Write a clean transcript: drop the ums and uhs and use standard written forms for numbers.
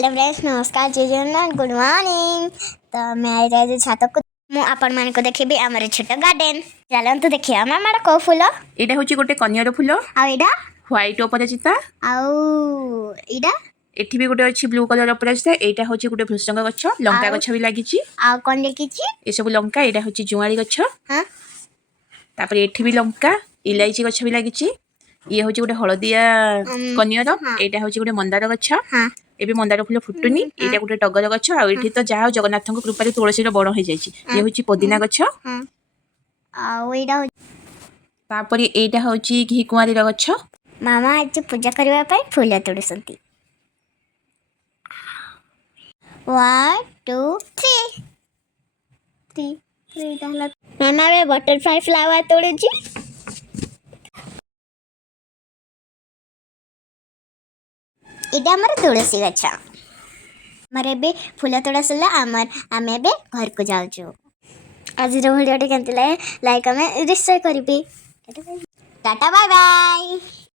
Hello friends नमस्कार जय Jagannath good morning. तो मैं आज छात को मु आपण मान को देखिबी हमर छोट गार्डन चलंतु देखिया मामार को फूल एटा होची गोटे कनियर फूल आ एडा व्हाइट अपराजिता आउ एडा एठी भी गोटे अछि ब्लू कलर अपराजिता एटा होची गोटे भृषंग गछ लंका गछ भी लागिची आ कोन लेकिची ए सब लंका एटा होची जुआरी गछ हां तापर एठी भी लंका इलायची गछ भी लागिची ये होची गोटे हळदिया कनियर एटा होची गोटे मंदार गछ हां एबे मंदार फूल फुटुनी एटा गोटे टगर गछ आ एठी तो जाहा जगन्नाथ को कृपा रे तुलसी रो बड़ हो जाईची ये होची पुदीना गछ हां आ एडा तापर एटा होची घी कुआरी रो गछ मामा आज पूजा करबा पय फूल तोडसंती 1 2 3 3 डाला मामा रे बटरफ्लाई फ्लावर तोडुची एटा हमर तुलसी गछ मरे बे फूल तोड़ा सला आमे बे घर को जाउछु आज रो वीडियो केनते लाइक हमें रिशेयर करबे टाटा बाय बाय।